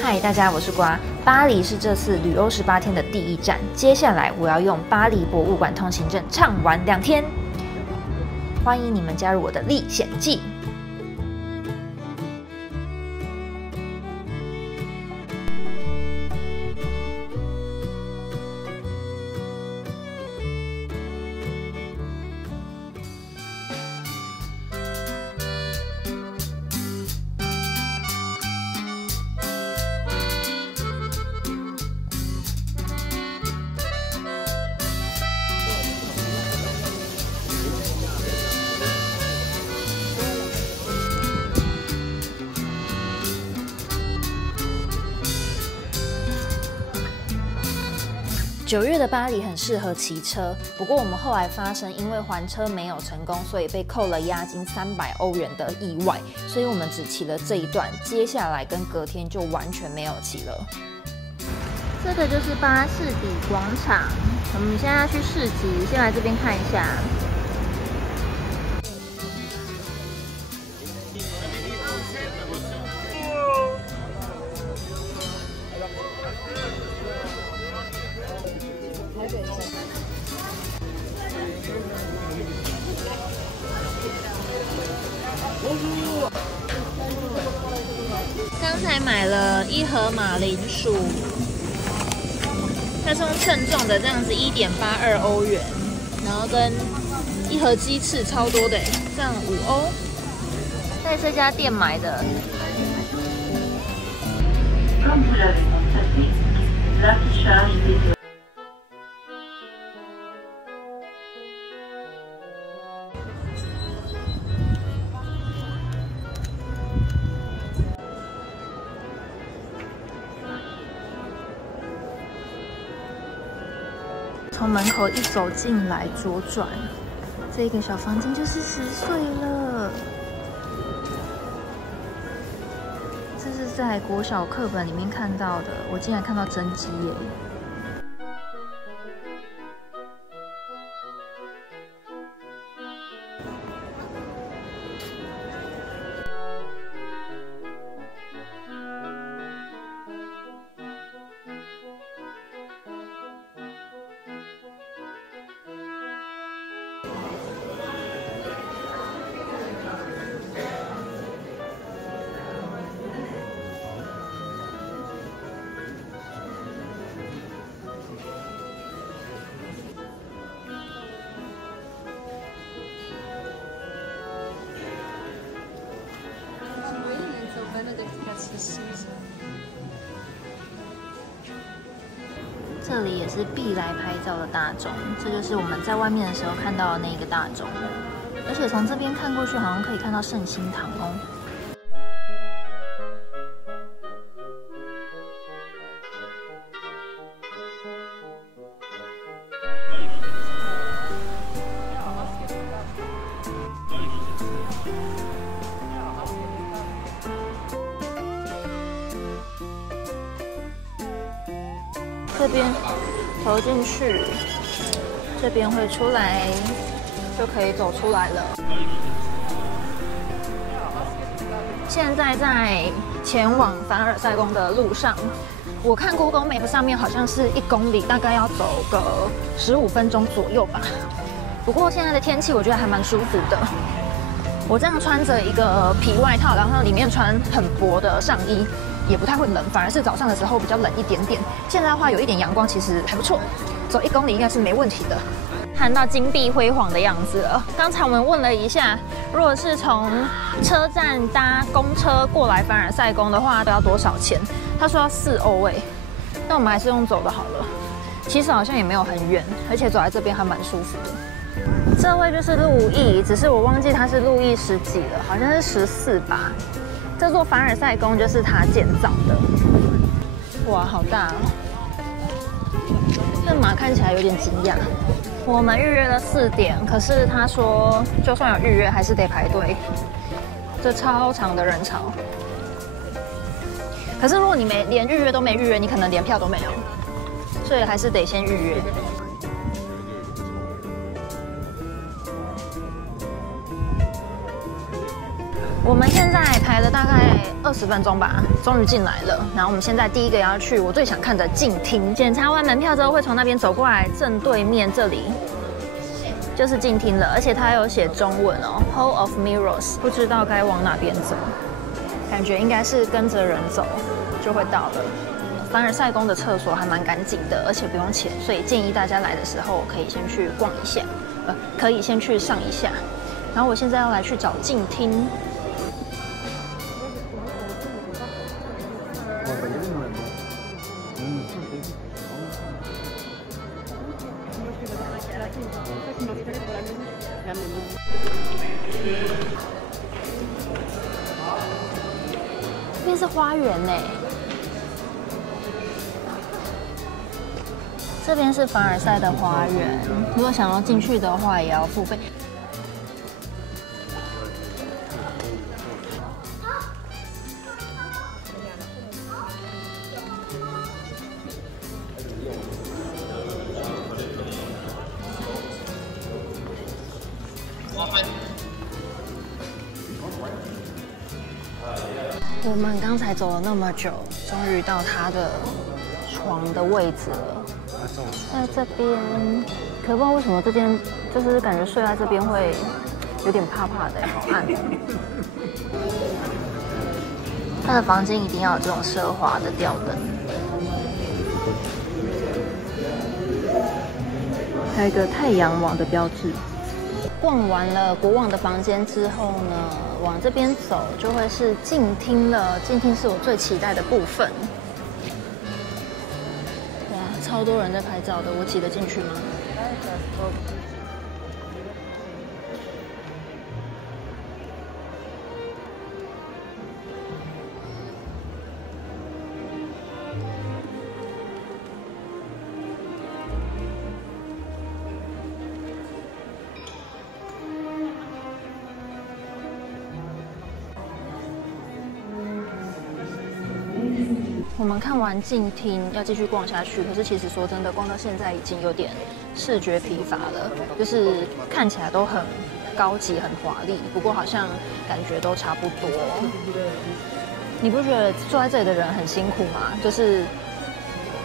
嗨，大家，我是瓜。巴黎是这次旅欧18天的第一站，接下来我要用巴黎博物馆通行证畅玩2天。欢迎你们加入我的历险记。9月的巴黎很适合骑车，不过我们后来发生因为还车没有成功，所以被扣了押金300欧元的意外，所以我们只骑了这一段，接下来跟隔天就完全没有骑了。这个就是巴士底广场，我们现在要去市集，先来这边看一下。刚才买了1盒马铃薯，它是用称重的，这样子1.82欧元，然后跟1盒鸡翅超多的，这样5欧。在这家店买的。从门口一走进来，左转，这个小房间就是10岁了。这是在国小课本里面看到的，我竟然看到真迹耶！这里也是必来拍照的大钟，这就是我们在外面的时候看到的那个大钟，而且从这边看过去，好像可以看到圣心堂哦。这边投进去，这边会出来，就可以走出来了。现在在前往凡尔赛宫的路上，我看 Google Map 上面好像是1公里，大概要走个15分钟左右吧。不过现在的天气我觉得还蛮舒服的。我这样穿着一个皮外套，然后里面穿很薄的上衣。也不太会冷，反而是早上的时候比较冷一点点。现在的话有一点阳光，其实还不错，走1公里应该是没问题的。看到金碧辉煌的样子了。刚才我们问了一下，如果是从车站搭公车过来凡尔赛宫的话，都要多少钱？他说要4欧诶，那我们还是用走的好了。其实好像也没有很远，而且走在这边还蛮舒服的。这位就是路易，只是我忘记他是路易10几了，好像是14吧。这座凡尔赛宫就是他建造的，哇，好大哦！这马看起来有点惊讶。我们预约了4点，可是他说就算有预约，还是得排队。这超长的人潮。可是如果你连预约都没预约，你可能连票都没有，所以还是得先预约。我们现在排了大概20分钟吧，终于进来了。然后我们现在第一个要去我最想看的镜厅，检查完门票之后会从那边走过来，正对面这里就是镜厅了，而且它有写中文哦 ，Hall of Mirrors， 不知道该往哪边走，感觉应该是跟着人走就会到了。凡尔赛宫的厕所还蛮干净的，而且不用钱，所以建议大家来的时候可以先去逛一下，可以先去上一下。然后我现在要来去找镜厅。这边是花园呢，这边是凡尔赛的花园。如果想要进去的话，也要付费。我们刚才走了那么久，终于到他的床的位置了，在这边。可不知道为什么这边就是感觉睡在这边会有点怕怕的，好暗。他的房间一定要有这种奢华的吊灯，还有一个太阳网的标志。逛完了国王的房间之后呢，往这边走就会是镜厅了。镜厅是我最期待的部分。哇，超多人在拍照的，我挤得进去吗？我们看完镜厅，要继续逛下去。可是其实说真的，逛到现在已经有点视觉疲乏了，就是看起来都很高级、很华丽，不过好像感觉都差不多。你不觉得坐在这里的人很辛苦吗？就是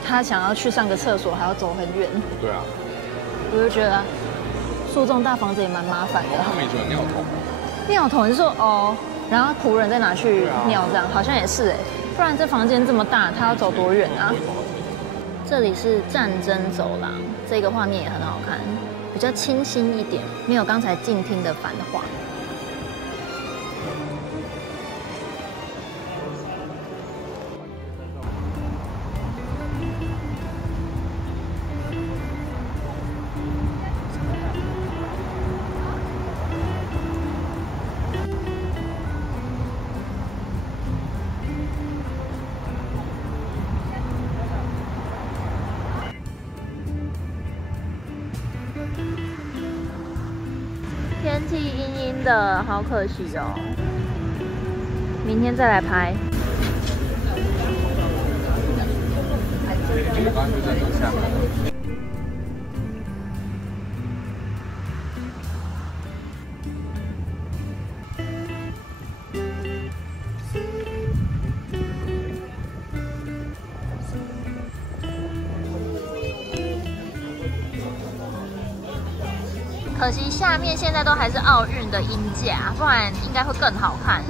他想要去上个厕所，还要走很远。对啊，我就觉得住这种大房子也蛮麻烦的。他们以前有尿桶。尿桶是说哦，然后仆人再拿去尿，这样好像也是哎。不然这房间这么大，他要走多远啊？这里是战争走廊，这个画面也很好看，比较清新一点，没有刚才镜厅的繁华。天气阴阴的，好可惜哦。明天再来拍。我刚刚就在楼下。可惜下面现在都还是奥运的鹰架，不然应该会更好看。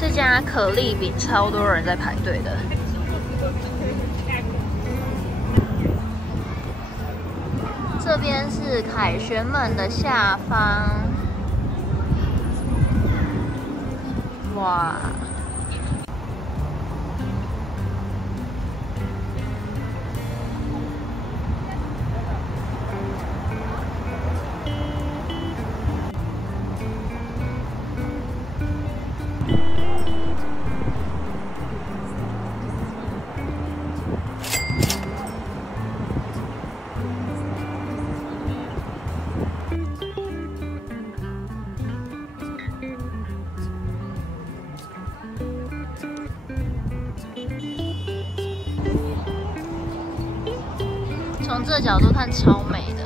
这家可丽饼超多人在排队的。这边是凯旋门的下方，哇！从这个角度看超美的。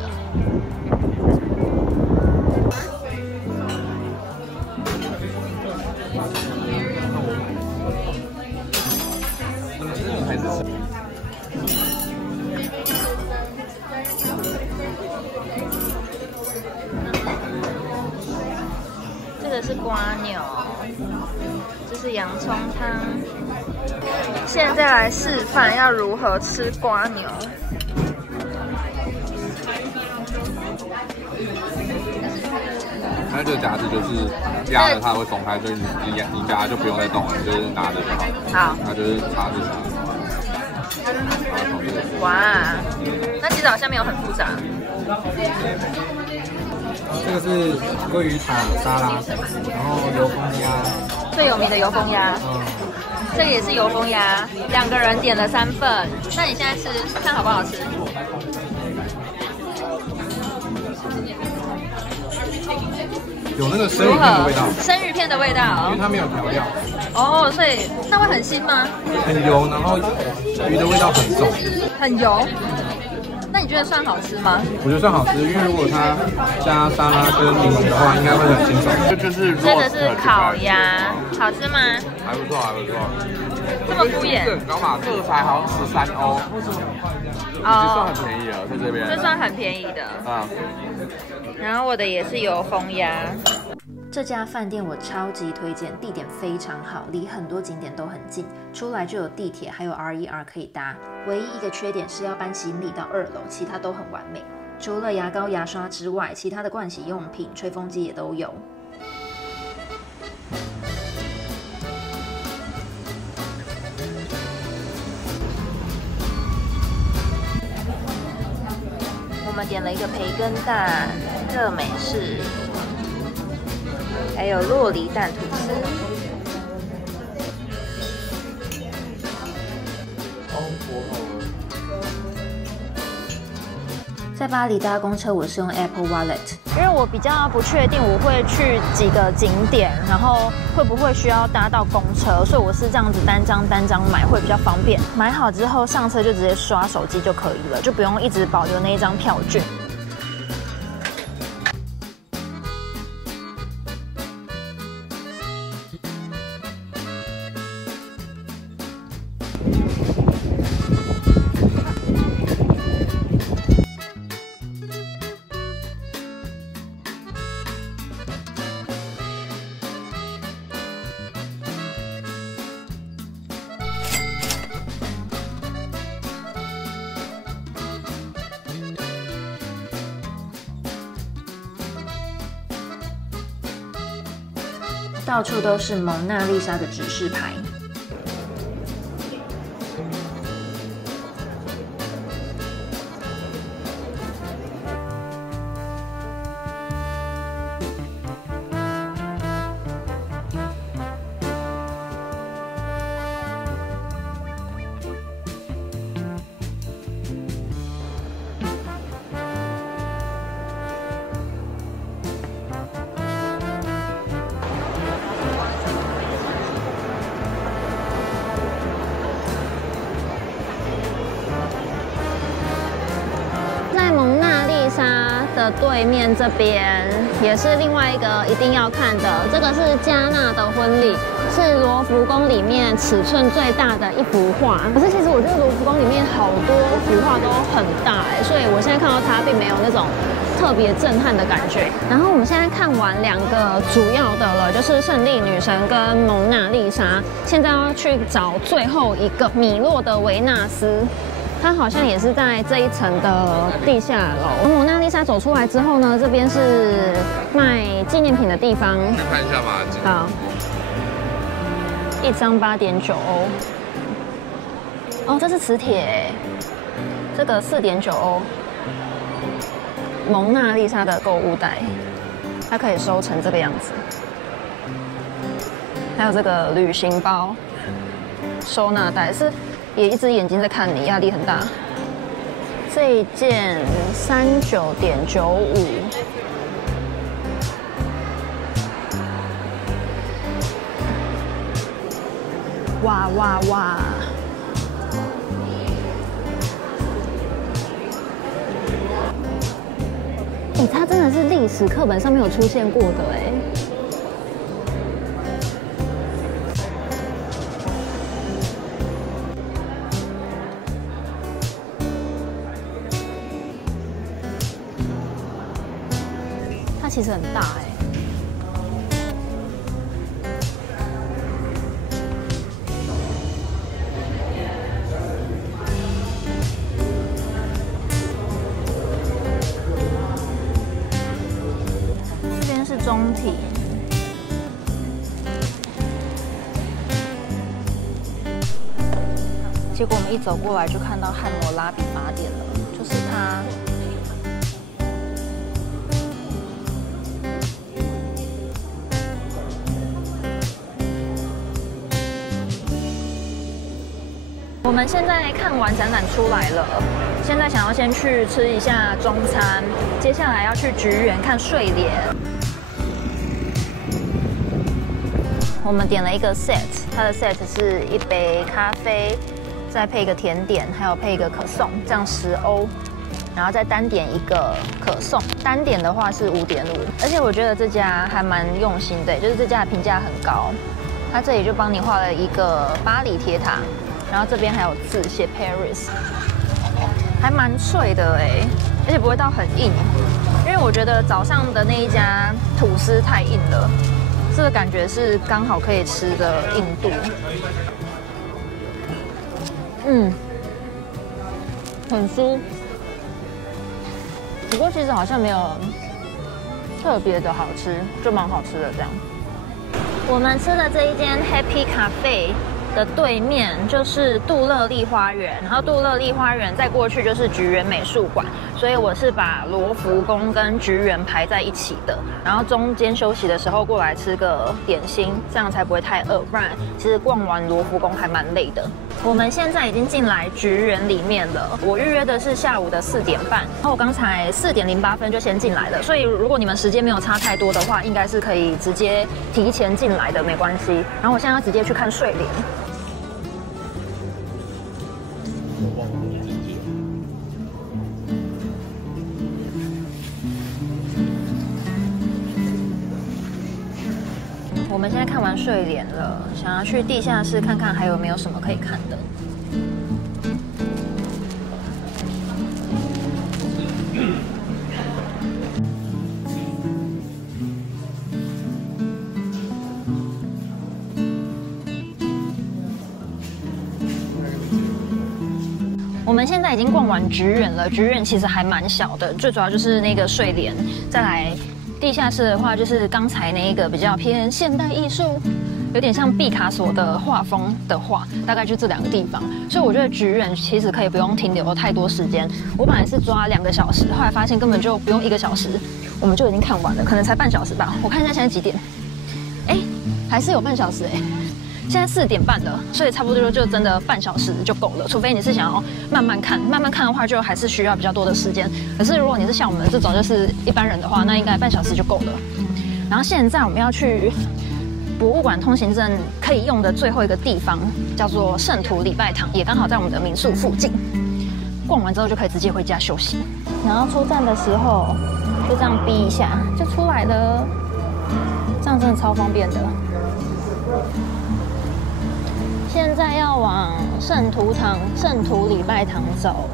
这个是瓜牛，这是洋葱汤。现在来示范要如何吃瓜牛。它这个夹子就是压了它会松开，所以你夹就不用再动了，你就是拿着就好。好，它就是插着它。哇，那其实好像没有很复杂。这个是鲑鱼塔沙拉，然后油封鸭，最有名的油封鸭。这个也是油封鸭，2个人点了3份。那你现在吃，看好不好吃？有那个生鱼片的味道，生鱼片的味道，因为它没有调料。哦，所以那会很腥吗？很油，然后鱼的味道很重。很油。那你觉得算好吃吗？我觉得算好吃，因为如果它加沙拉跟柠檬的话，应该会很清爽。这个是烤鸭，好吃吗？还不错，还不错。这么敷衍？很高嘛，这个才好像13欧。已经算很便宜了，在这边。这算很便宜的。啊。然后我的也是油封鸭。这家饭店我超级推荐，地点非常好，离很多景点都很近，出来就有地铁，还有 RER 可以搭。唯一一个缺点是要搬行李到2楼，其他都很完美。除了牙膏、牙刷之外，其他的盥洗用品、吹风机也都有。我们点了一个培根蛋、热美式，还有酪梨蛋吐司。在巴黎搭公车，我是用 Apple Wallet， 因为我比较不确定我会去几个景点，然后会不会需要搭到公车，所以我是这样子单张买会比较方便。买好之后上车就直接刷手机就可以了，就不用一直保留那一张票券。到处都是蒙娜丽莎的指示牌。的对面这边也是另外一个一定要看的，这个是加纳的婚礼，是罗浮宫里面尺寸最大的一幅画。可是其实我觉得罗浮宫里面好多幅画都很大所以我现在看到它并没有那种特别震撼的感觉。然后我们现在看完2个主要的了，就是胜利女神跟蒙娜丽莎，现在要去找最后一个米洛的维纳斯。它好像也是在这一层的地下楼。蒙娜丽莎走出来之后呢，这边是卖纪念品的地方。去看一下嘛。好，1张8.9欧。哦，这是磁铁，这个4.9欧。蒙娜丽莎的购物袋，它可以收成这个样子。还有这个旅行包，收纳袋是。也一只眼睛在看你，压力很大。这一件39.95，哇哇哇！它真的是历史课本上面有出现过的哎。它其实很大哎。中体，结果我们一走过来就看到汉谟拉比法典了，就是它。我们现在看完展览出来了，现在想要先去吃一下中餐，接下来要去菊园看睡莲。我们点了一个 set， 它的 set 是一杯咖啡，再配一个甜点，还有配一个可颂，这样10欧，然后再单点一个可颂，单点的话是5.5。而且我觉得这家还蛮用心的，就是这家的评价很高。它这里就帮你画了一个巴黎铁塔，然后这边还有字写 Paris， 还蛮脆的哎，而且不会到很硬，因为我觉得早上的那一家吐司太硬了。这个感觉是刚好可以吃的硬度，很酥。不过其实好像没有特别的好吃，就蛮好吃的这样。我们吃的这一间 Happy Cafe 的对面就是杜乐丽花园，然后杜乐丽花园再过去就是菊园美术馆，所以我是把罗浮宫跟菊园排在一起的，然后中间休息的时候过来吃个点心，这样才不会太饿，不然其实逛完罗浮宫还蛮累的。我们现在已经进来菊园里面了，我预约的是下午的4点半，然后我刚才4点08分就先进来了，所以如果你们时间没有差太多的话，应该是可以直接提前进来的，没关系。然后我现在要直接去看睡莲。我们现在看完睡莲了，想要去地下室看看还有没有什么可以看的。我们现在已经逛完菊园了，菊园其实还蛮小的，最主要就是那个睡莲，再来。地下室的话，就是刚才那一个比较偏现代艺术，有点像毕卡索的画风的画，大概就这2个地方。所以我觉得菊园其实可以不用停留太多时间。我本来是抓2个小时，后来发现根本就不用1个小时，我们就已经看完了，可能才半小时吧。我看一下现在几点，还是有半小时现在4点半了，所以差不多就真的半小时就够了。除非你是想要慢慢看，慢慢看的话就还是需要比较多的时间。可是如果你是像我们这种就是一般人的话，那应该半小时就够了。然后现在我们要去博物馆通行证可以用的最后一个地方，叫做圣徒礼拜堂，也刚好在我们的民宿附近。逛完之后就可以直接回家休息。然后出站的时候就这样逼一下就出来了，这样真的超方便的。现在要往圣徒礼拜堂走，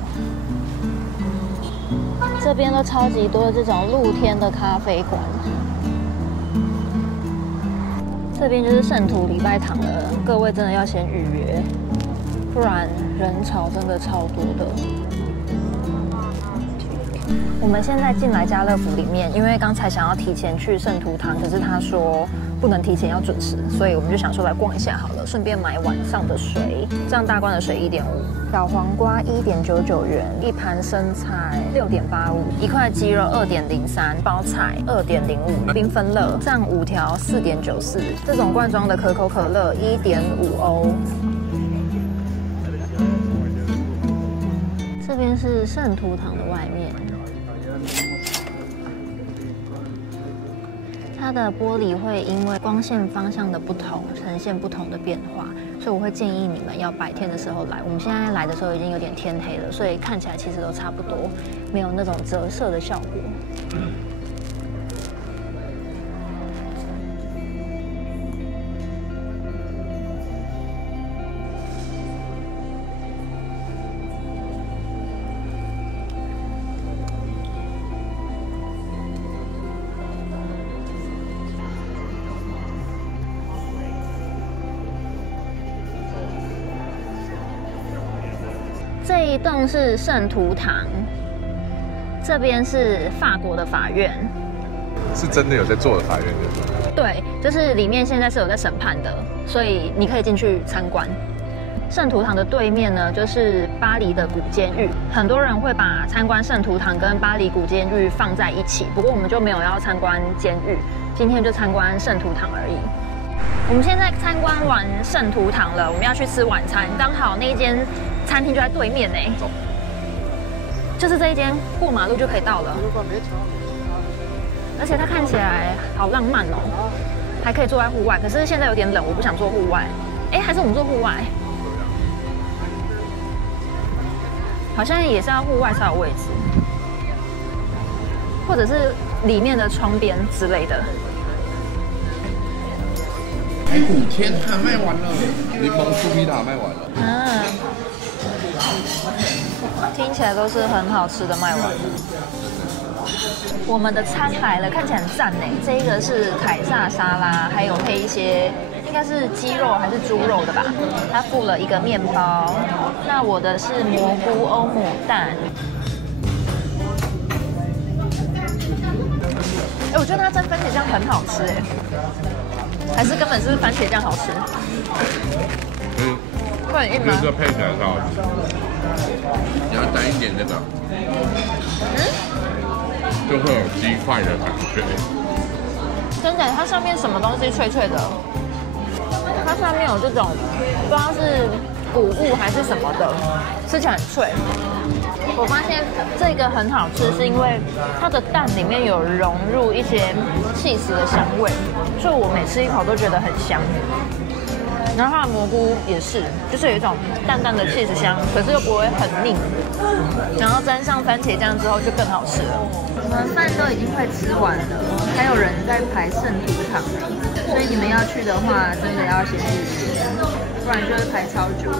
这边都超级多这种露天的咖啡馆。这边就是圣徒礼拜堂了，各位真的要先预约，不然人潮真的超多的。我们现在进来家乐福里面，因为刚才想要提前去圣徒堂，可是他说不能提前，要准时，所以我们就想说来逛一下好了，顺便买晚上的水。这样大罐的水1.5，小黄瓜1.99元，一盘生菜6.85，一块鸡肉2.03，包菜2.05，缤纷乐这样5条4.94，这种罐装的可口可乐1.5欧。这边是圣徒堂的外面。它的玻璃会因为光线方向的不同，呈现不同的变化，所以我会建议你们要白天的时候来。我们现在来的时候已经有点天黑了，所以看起来其实都差不多，没有那种折射的效果。这一栋是圣徒堂，这边是法国的法院，是真的有在做的法院的。对，就是里面现在是有在审判的，所以你可以进去参观。圣徒堂的对面呢，就是巴黎的古监狱。很多人会把参观圣徒堂跟巴黎古监狱放在一起，不过我们就没有要参观监狱，今天就参观圣徒堂而已。我们现在参观完圣徒堂了，我们要去吃晚餐，刚好那一间餐厅就在对面呢，就是这一间，过马路就可以到了。而且它看起来好浪漫哦，还可以坐在户外，可是现在有点冷，我不想坐户外。哎，还是我们坐户外？好像也是要户外才有位置，或者是里面的窗边之类的。排骨天塔卖完了，柠檬酥皮塔卖完了。嗯，听起来都是很好吃的，卖完了。我们的餐来了，看起来很赞呢。这一个是凯撒沙拉，还有配一些应该是鸡肉还是猪肉的吧。它附了一个面包。那我的是蘑菇欧姆蛋。哎，我觉得它沾番茄酱很好吃哎，还是根本是番茄酱好吃？会很硬吗？这个配起来超好吃。你要沾一点这个，就会有鸡块的感觉。真的，它上面什么东西脆脆的？它上面有这种不知道是谷物还是什么的，吃起来很脆。我发现这个很好吃，是因为它的蛋里面有融入一些cheese的香味，所以我每吃一口都觉得很香。然后它的蘑菇也是，就是有一种淡淡的cheese香，可是又不会很腻。然后沾上番茄酱之后就更好吃了。我们饭都已经快吃完了，还有人在排圣徒堂，所以你们要去的话，真的要先预约，不然就会排超久。